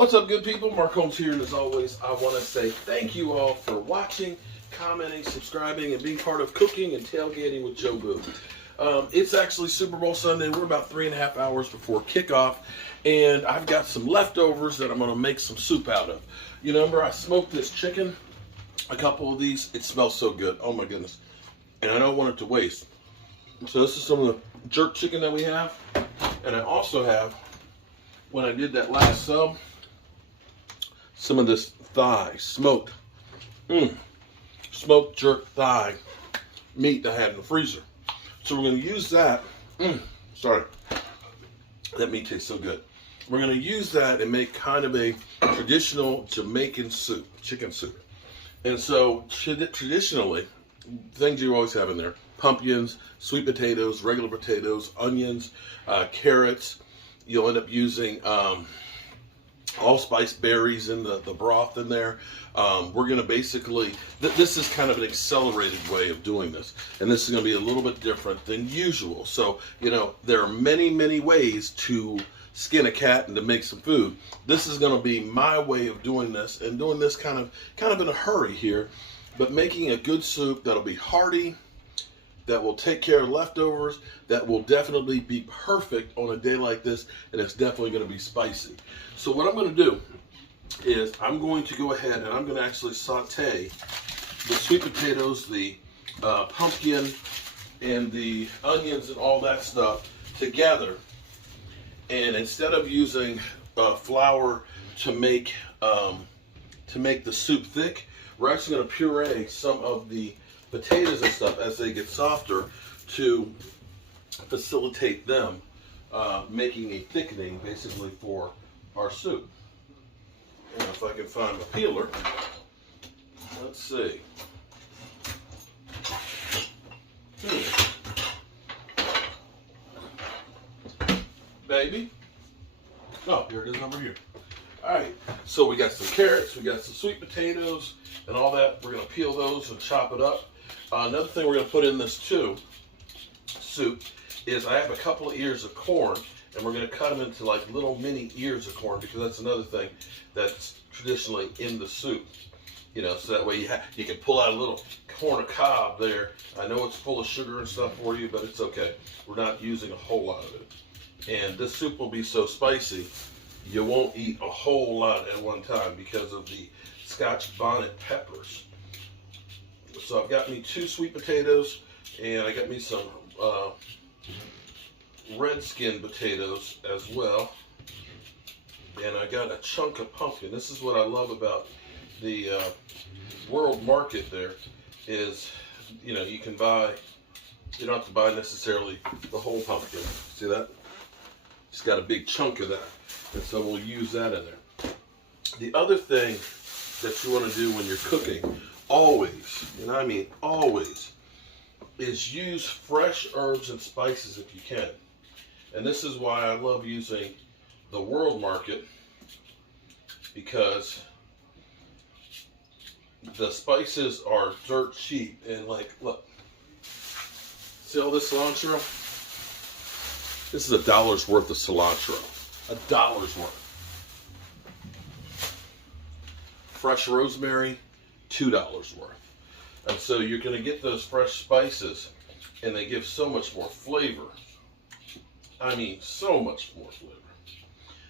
What's up, good people? Mark Holmes here, and as always, I want to say thank you all for watching, commenting, subscribing, and being part of Cooking and Tailgating with Joe Boo. It's actually Super Bowl Sunday. We're about 3.5 hours before kickoff, and I've got some leftovers that I'm going to make some soup out of. You remember I smoked this chicken, a couple of these. It smells so good. Oh my goodness. And I don't want it to waste. So this is some of the jerk chicken that we have. And I also have, when I did that last sub, some of this thigh, smoked jerk thigh meat I had in the freezer. So we're going to use that. Sorry, that meat tastes so good. We're going to use that and make kind of a traditional Jamaican soup, chicken soup. And so traditionally, things you always have in there: pumpkins, sweet potatoes, regular potatoes, onions, carrots. You'll end up using allspice berries in the broth in there. We're going to basically, this is kind of an accelerated way of doing this. And this is going to be a little bit different than usual. So, you know, there are many, many ways to skin a cat and to make some food. This is going to be my way of doing this, and doing this kind of in a hurry here, but making a good soup that'll be hearty, that will take care of leftovers, that will definitely be perfect on a day like this, and it's definitely going to be spicy. So what I'm going to do is I'm going to go ahead and I'm going to actually saute the sweet potatoes, the pumpkin, and the onions and all that stuff together. And instead of using flour to make the soup thick, we're actually going to puree some of the potatoes and stuff as they get softer to facilitate them making a thickening basically for our soup. And if I can find my peeler, let's see. Baby. Oh, here it is over here. All right, so we got some carrots, we got some sweet potatoes, and all that. We're going to peel those and chop it up. Another thing we're going to put in this soup is I have a couple of ears of corn, and we're going to cut them into like little mini ears of corn, because that's another thing that's traditionally in the soup. You know, so that way you can pull out a little corn cob there. I know it's full of sugar and stuff for you, but it's okay. We're not using a whole lot of it. And this soup will be so spicy, you won't eat a whole lot at one time because of the Scotch bonnet peppers. So I've got me 2 sweet potatoes, and I got me some red skin potatoes as well. And I got a chunk of pumpkin. This is what I love about the world market there is, you know, you don't have to buy necessarily the whole pumpkin. See that? It's got a big chunk of that. And so we'll use that in there. The other thing that you want to do when you're cooking, always, and I mean always, is use fresh herbs and spices if you can. And this is why I love using the world market, because the spices are dirt cheap. And like, look, see all this cilantro? This is $1 worth of cilantro. $1 worth. Fresh rosemary, $2 worth. And so you're going to get those fresh spices, and they give so much more flavor. I mean, so much more flavor.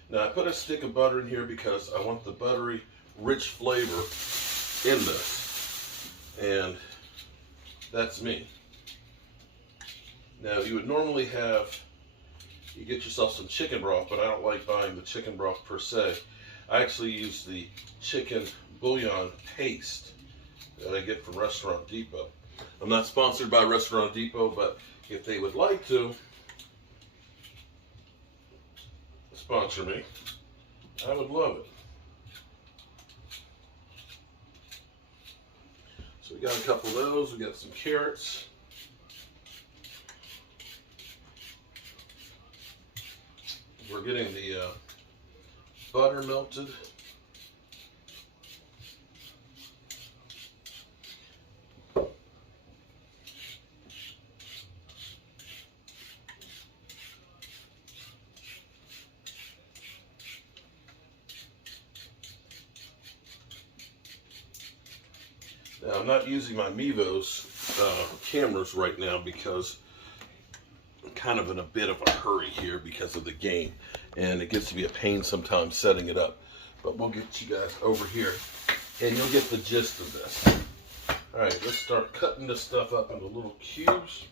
Now I put a stick of butter in here because I want the buttery, rich flavor in this. And that's me. Now you would normally you get yourself some chicken broth, but I don't like buying the chicken broth per se. I actually use the chicken bouillon paste that I get from Restaurant Depot. I'm not sponsored by Restaurant Depot, but if they would like to sponsor me, I would love it. So we got a couple of those. We got some carrots. We're getting the butter melted. Now, I'm not using my Mevo's cameras right now because I'm kind of in a bit of a hurry here because of the game. And it gets to be a pain sometimes setting it up. But we'll get you guys over here and you'll get the gist of this. All right, let's start cutting this stuff up into little cubes.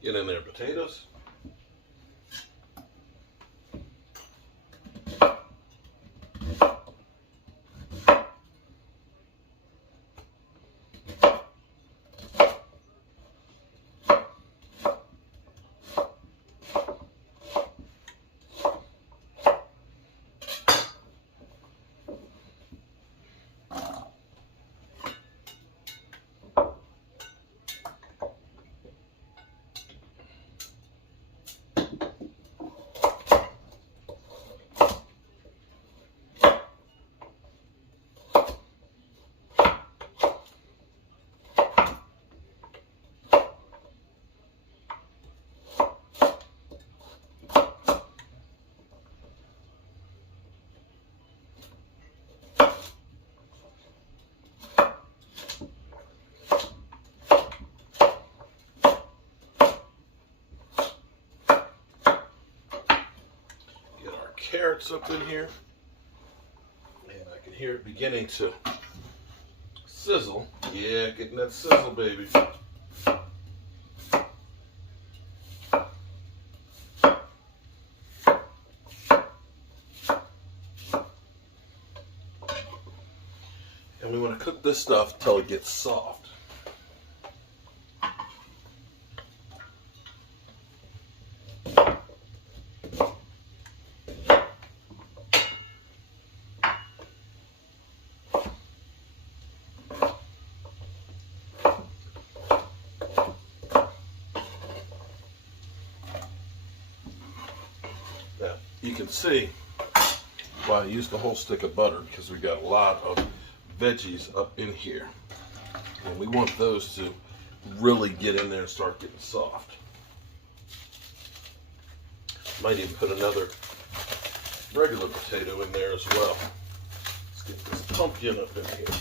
Get in there, potatoes. Carrots up in here, and I can hear it beginning to sizzle. Yeah, getting that sizzle, baby. And we want to cook this stuff till it gets soft. Now, you can see why I used the whole stick of butter, because we got a lot of veggies up in here. And we want those to really get in there and start getting soft. Might even put another regular potato in there as well. Let's get this pumpkin up in here.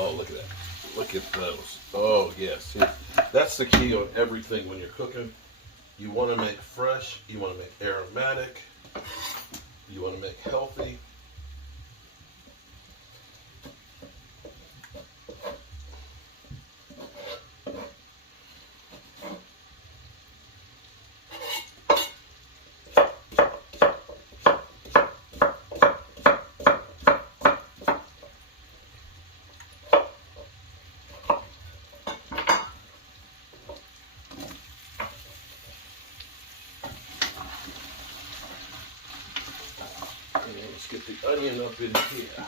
Oh, look at that. Look at those. Oh, yes. Yeah. That's the key on everything when you're cooking. You want to make fresh. You want to make aromatic. You want to make healthy. the onion up in here.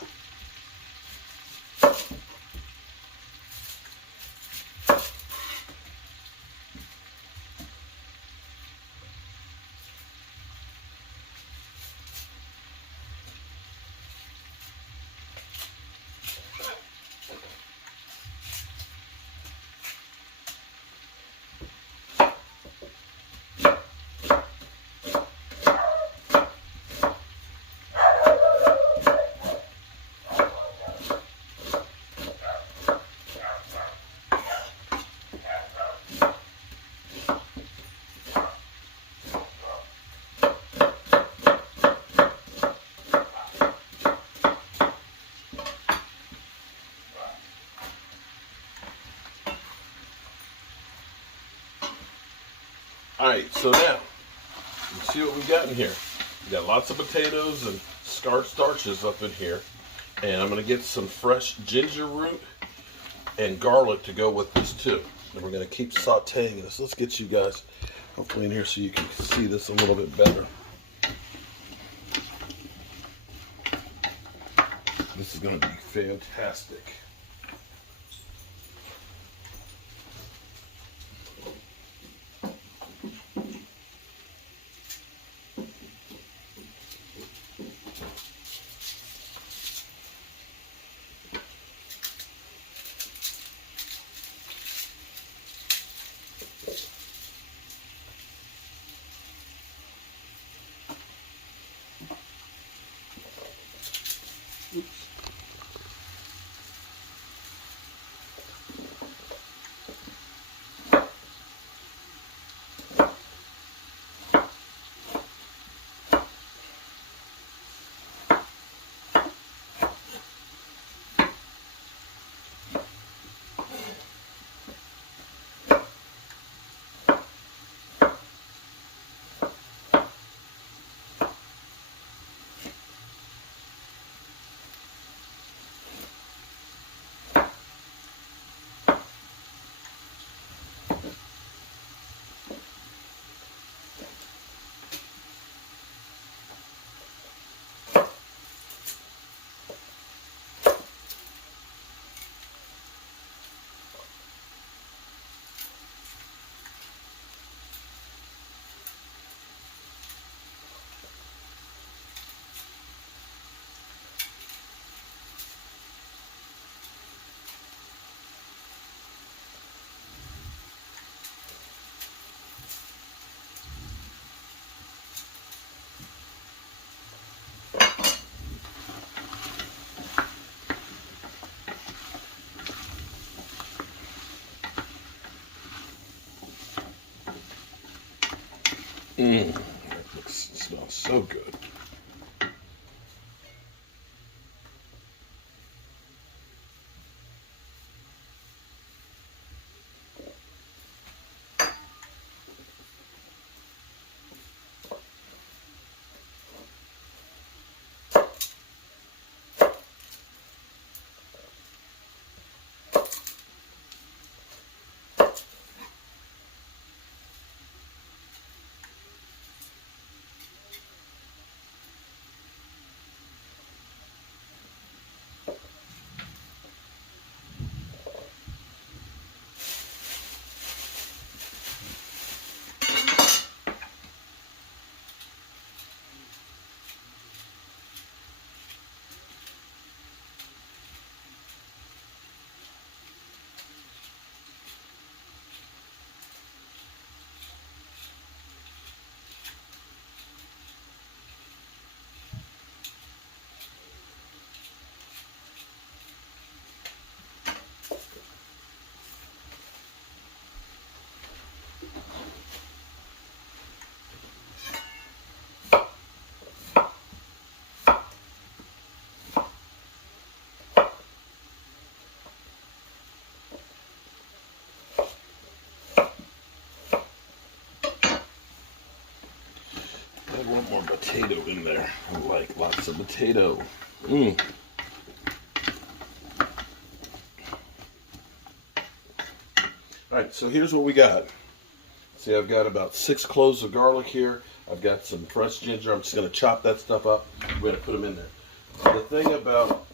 All right, so now, you see what we got in here. We got lots of potatoes and starches up in here. And I'm gonna get some fresh ginger root and garlic to go with this too. And we're gonna keep sauteing this. Let's get you guys hopefully in here so you can see this a little bit better. This is gonna be fantastic. Oops. That smells so good. Add one more potato in there. I like lots of potato. Alright, so here's what we got. See, I've got about 6 cloves of garlic here. I've got some fresh ginger. I'm just going to chop that stuff up. We're going to put them in there. The thing about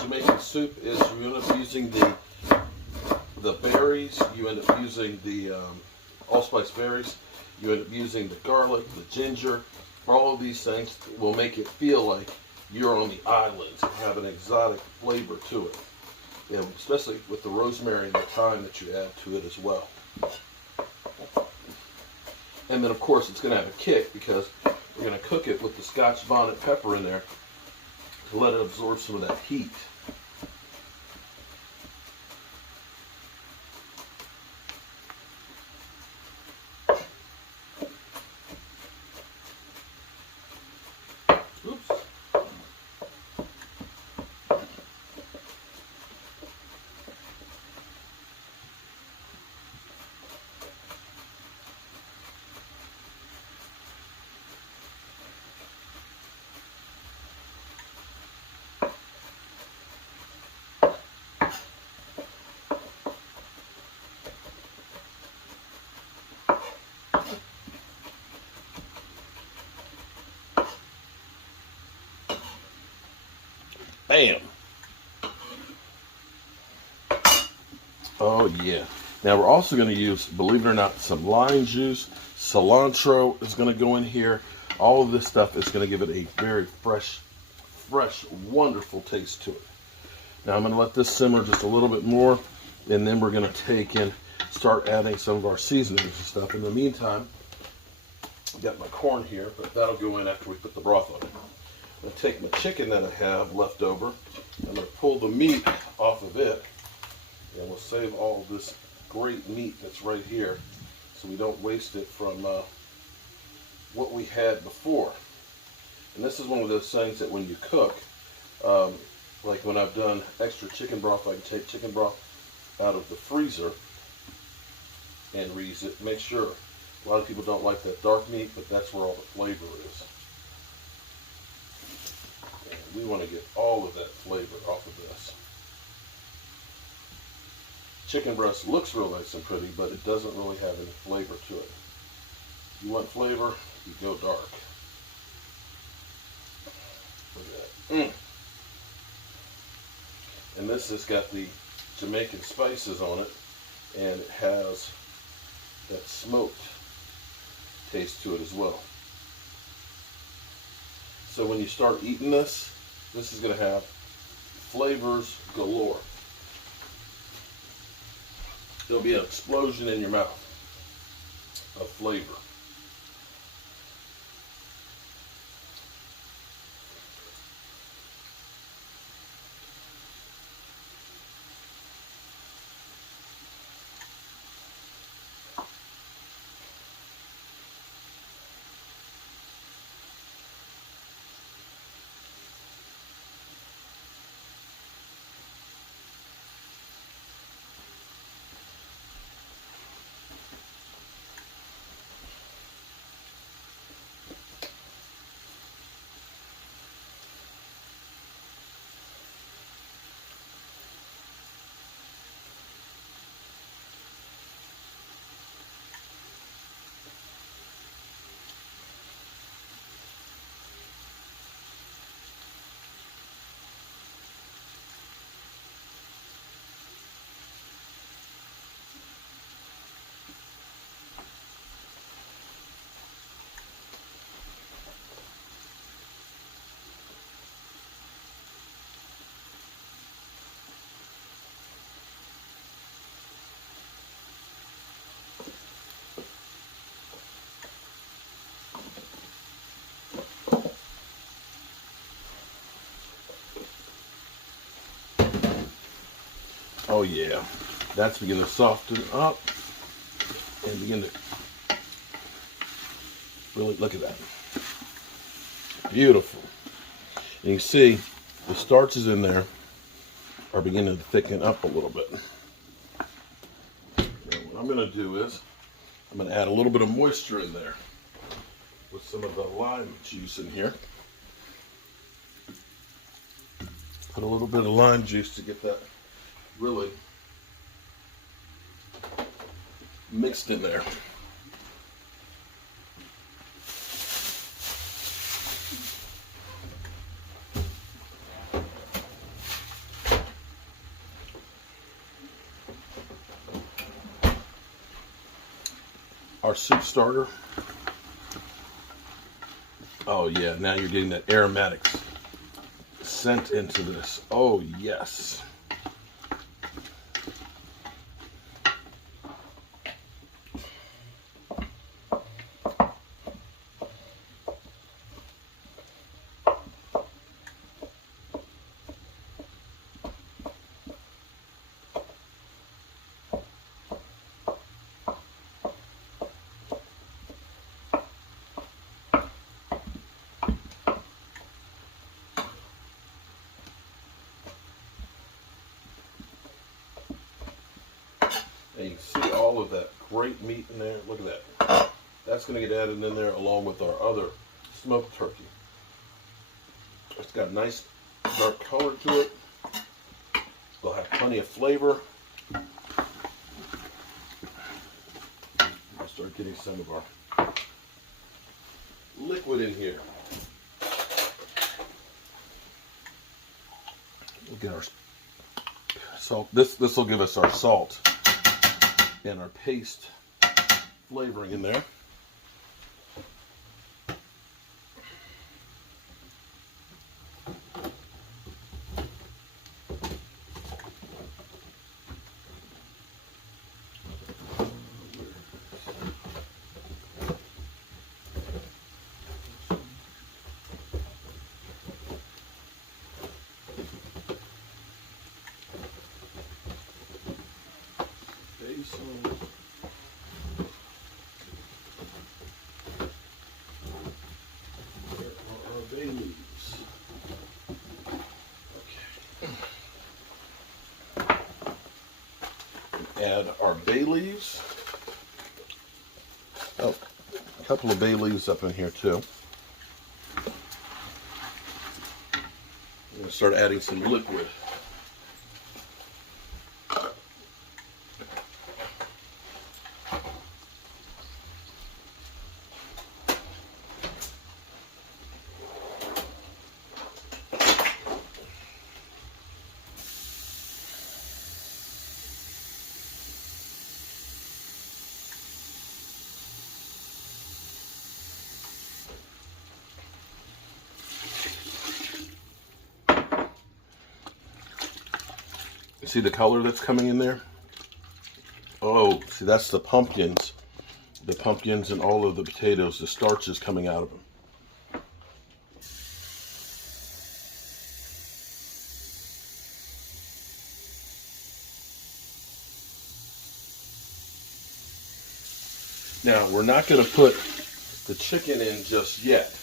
Jamaican soup is you end up using the berries, you end up using the allspice berries, you end up using the garlic, the ginger. All of these things will make it feel like you're on the islands and have an exotic flavor to it. You know, especially with the rosemary and the thyme that you add to it as well. And then of course it's going to have a kick because we're going to cook it with the Scotch bonnet pepper in there to let it absorb some of that heat. Oops. Bam. Oh yeah. Now we're also going to use, believe it or not, some lime juice. Cilantro is going to go in here. All of this stuff is going to give it a very fresh, wonderful taste to it. Now I'm going to let this simmer just a little bit more, and then we're going to start adding some of our seasonings and stuff. In the meantime, I've got my corn here, but that'll go in after we put the broth on it. I'm going to take my chicken that I have left over. I'm going to pull the meat off of it, and we'll save all of this great meat that's right here so we don't waste it from what we had before. And this is one of those things that when you cook, like when I've done extra chicken broth, I can take chicken broth out of the freezer and reuse it. Make sure. A lot of people don't like that dark meat, but that's where all the flavor is. And we want to get all of that flavor off of this. Chicken breast looks real nice and pretty, but it doesn't really have any flavor to it. If you want flavor, you go dark. Look at that. And this has got the Jamaican spices on it, and it has that smoked taste to it as well. So when you start eating this, this is going to have flavors galore. There'll be an explosion in your mouth of flavor. Oh yeah, that's beginning to soften up and begin to really look at that. Beautiful. And you see the starches in there are beginning to thicken up a little bit. Now what I'm going to do is I'm going to add a little bit of moisture in there with some of the lime juice in here. Put a little bit of lime juice to get that really mixed in there. our soup starter. Oh yeah, now you're getting that aromatics scent into this. Oh yes. And you can see all of that great meat in there. Look at that. That's going to get added in there along with our other smoked turkey. It's got a nice dark color to it. It'll have plenty of flavor. I'll start getting some of our liquid in here. We'll get our salt. This will give us our salt and our paste flavoring in there. Bay leaves. Okay. Add our bay leaves. Oh, a couple of bay leaves up in here too. I'm going to start adding some liquid. See the color that's coming in there? Oh, see, that's the pumpkins. The pumpkins and all of the potatoes, the starch is coming out of them. Now, we're not going to put the chicken in just yet.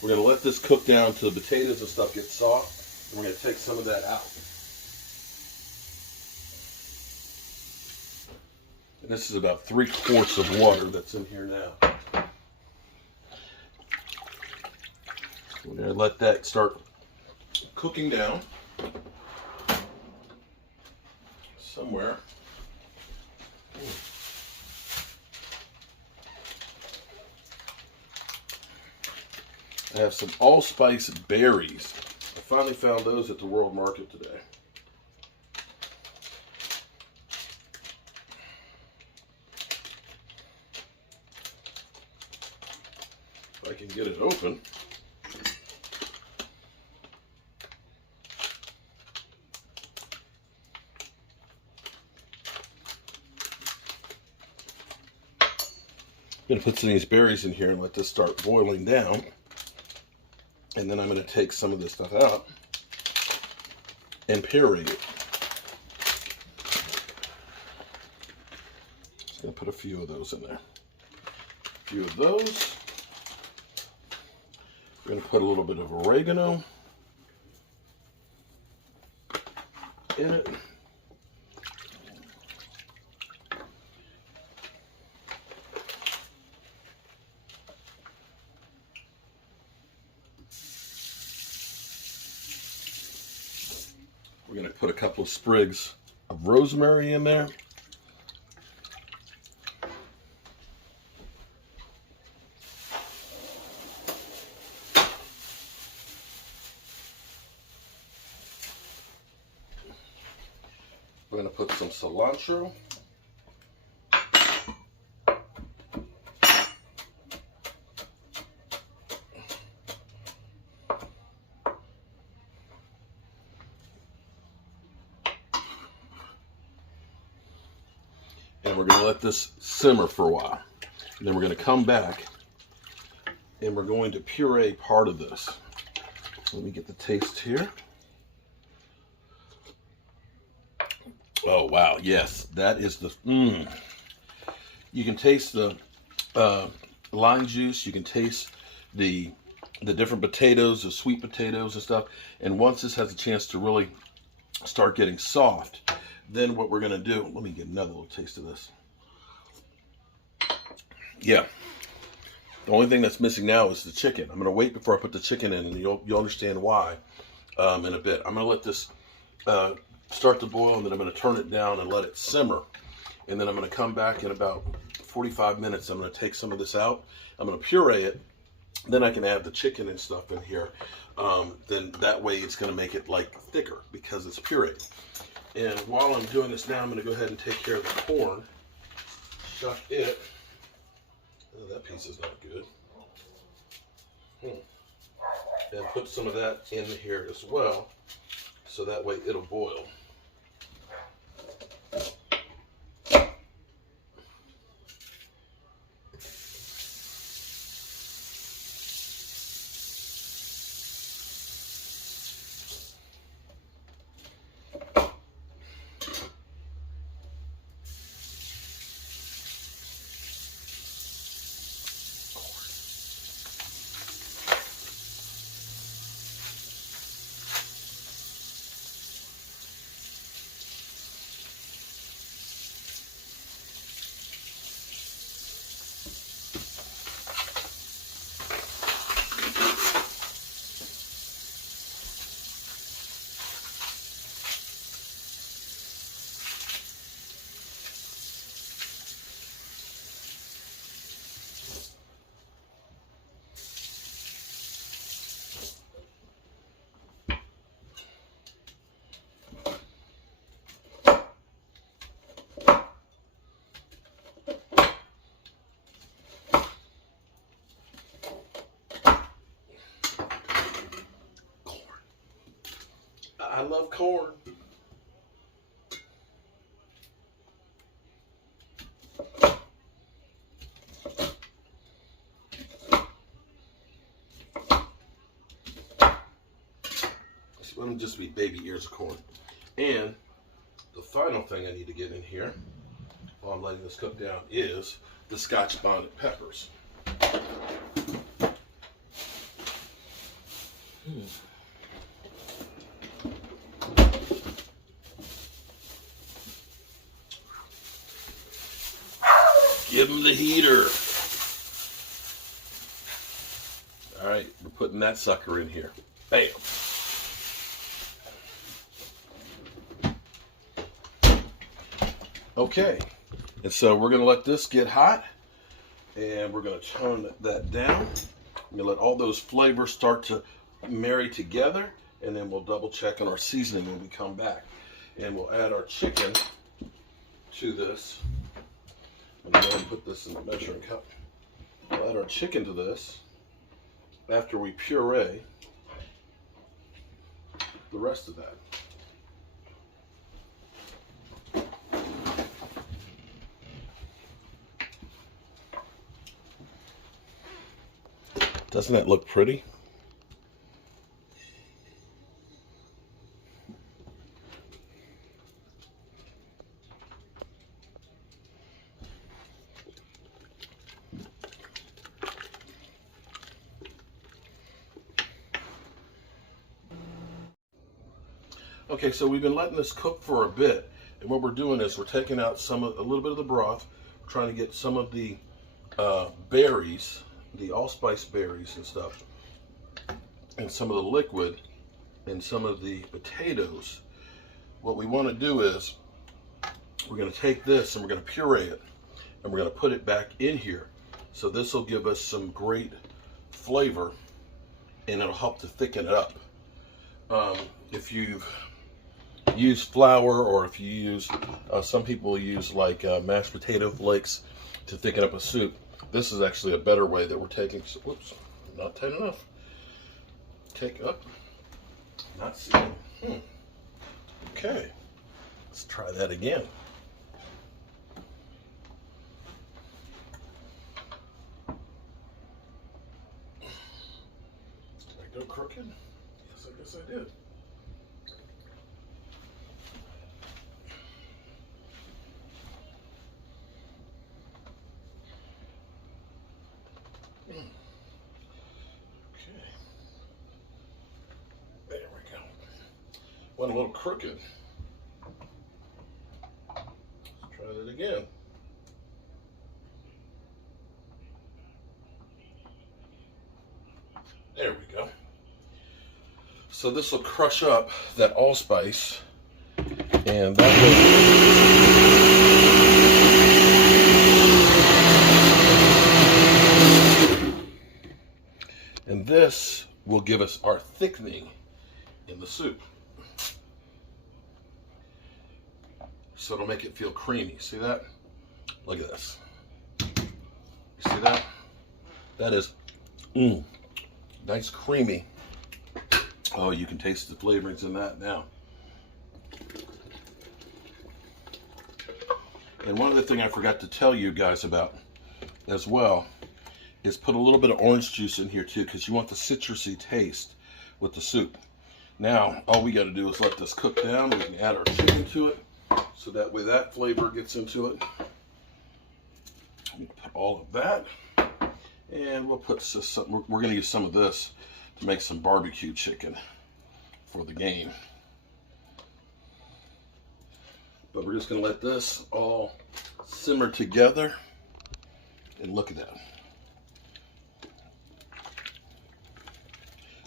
We're going to let this cook down till the potatoes and stuff get soft, and we're going to take some of that out. And this is about 3/4 of water that's in here now. We're going to let that start cooking down somewhere. I have some allspice berries. I finally found those at the World Market today. If I can get it open. I'm going to put some of these berries in here and let this start boiling down. And then I'm going to take some of this stuff out and puree it. Just going to put a few of those in there. A few of those. We're going to put a little bit of oregano in it. We're going to put a couple of sprigs of rosemary in there. We're going to put some cilantro. And we're going to let this simmer for a while. And then we're going to come back and we're going to puree part of this. Let me get the taste here. Oh, wow. Yes, that is the... You can taste the lime juice. You can taste the different potatoes, the sweet potatoes and stuff. And once this has a chance to really start getting soft, then what we're going to do... Let me get another little taste of this. Yeah. The only thing that's missing now is the chicken. I'm going to wait before I put the chicken in, and you'll understand why in a bit. I'm going to let this start to boil, and then I'm going to turn it down and let it simmer. And then I'm going to come back in about 45 minutes. I'm going to take some of this out. I'm going to puree it. Then I can add the chicken and stuff in here. Then that way it's going to make it like thicker because it's pureed. And while I'm doing this now, I'm going to go ahead and take care of the corn. Shuck it. Oh, that piece is not good. And put some of that in here as well, so that way it'll boil. I love corn. Let them just be baby ears of corn. And the final thing I need to get in here while I'm letting this cook down is the Scotch bonnet peppers. Give them the heater. All right, we're putting that sucker in here. Bam. Okay, and so we're going to let this get hot, and we're going to turn that down. We're going to let all those flavors start to marry together, and then we'll double check on our seasoning when we come back. And we'll add our chicken to this. I'm going to go ahead and put this in the measuring cup. We'll add our chicken to this after we puree the rest of that. Doesn't that look pretty? Okay, so we've been letting this cook for a bit, and what we're doing is we're taking out a little bit of the broth, trying to get some of the berries, the allspice berries and stuff, and some of the liquid, and some of the potatoes. What we want to do is we're going to take this and we're going to puree it, and we're going to put it back in here. So this will give us some great flavor, and it'll help to thicken it up. If you've used flour, or if you use, some people use like mashed potato flakes to thicken up a soup, this is actually a better way that we're taking. Whoops, not tight enough. Take up, not seeing. Okay, let's try that again. go crooked? Yes, I guess I did. Okay. There we go. Went a little crooked. Let's try that again. There we go. So this will crush up that allspice, and that will, and this will give us our thickening in the soup. So it'll make it feel creamy. See that? Look at this. You see that? That is nice creamy. Oh, you can taste the flavorings in that now. And one other thing I forgot to tell you guys about as well is put a little bit of orange juice in here too, because you want the citrusy taste with the soup. Now, all we got to do is let this cook down. We can add our chicken to it, so that way that flavor gets into it. Put all of that, and we'll put some. We're going to use some of this to make some barbecue chicken for the game. But we're just going to let this all simmer together, and look at that.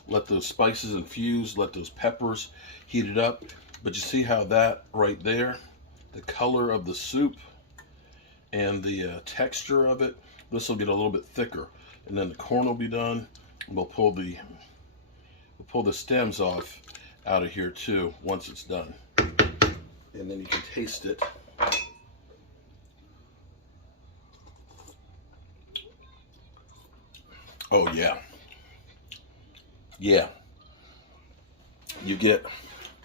Let those spices infuse, let those peppers heat it up. But you see how that right there, the color of the soup and the texture of it, this will get a little bit thicker. And then the corn will be done. And we'll pull the stems off out of here too once it's done. And then you can taste it. Oh yeah. Yeah. You get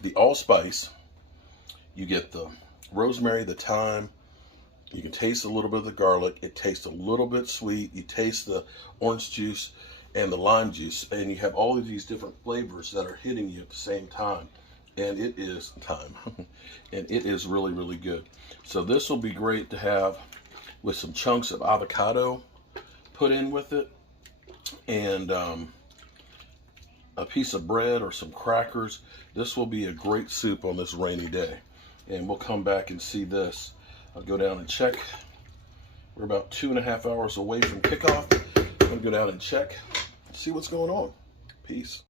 the allspice, you get the rosemary, the thyme, you can taste a little bit of the garlic, it tastes a little bit sweet, you taste the orange juice and the lime juice, and you have all of these different flavors that are hitting you at the same time. And it is and it is really, really good. So this will be great to have with some chunks of avocado put in with it, and a piece of bread or some crackers. This will be a great soup on this rainy day. And we'll come back and see this. I'll go down and check. We're about 2.5 hours away from kickoff. I'm gonna go down and check, see what's going on. Peace.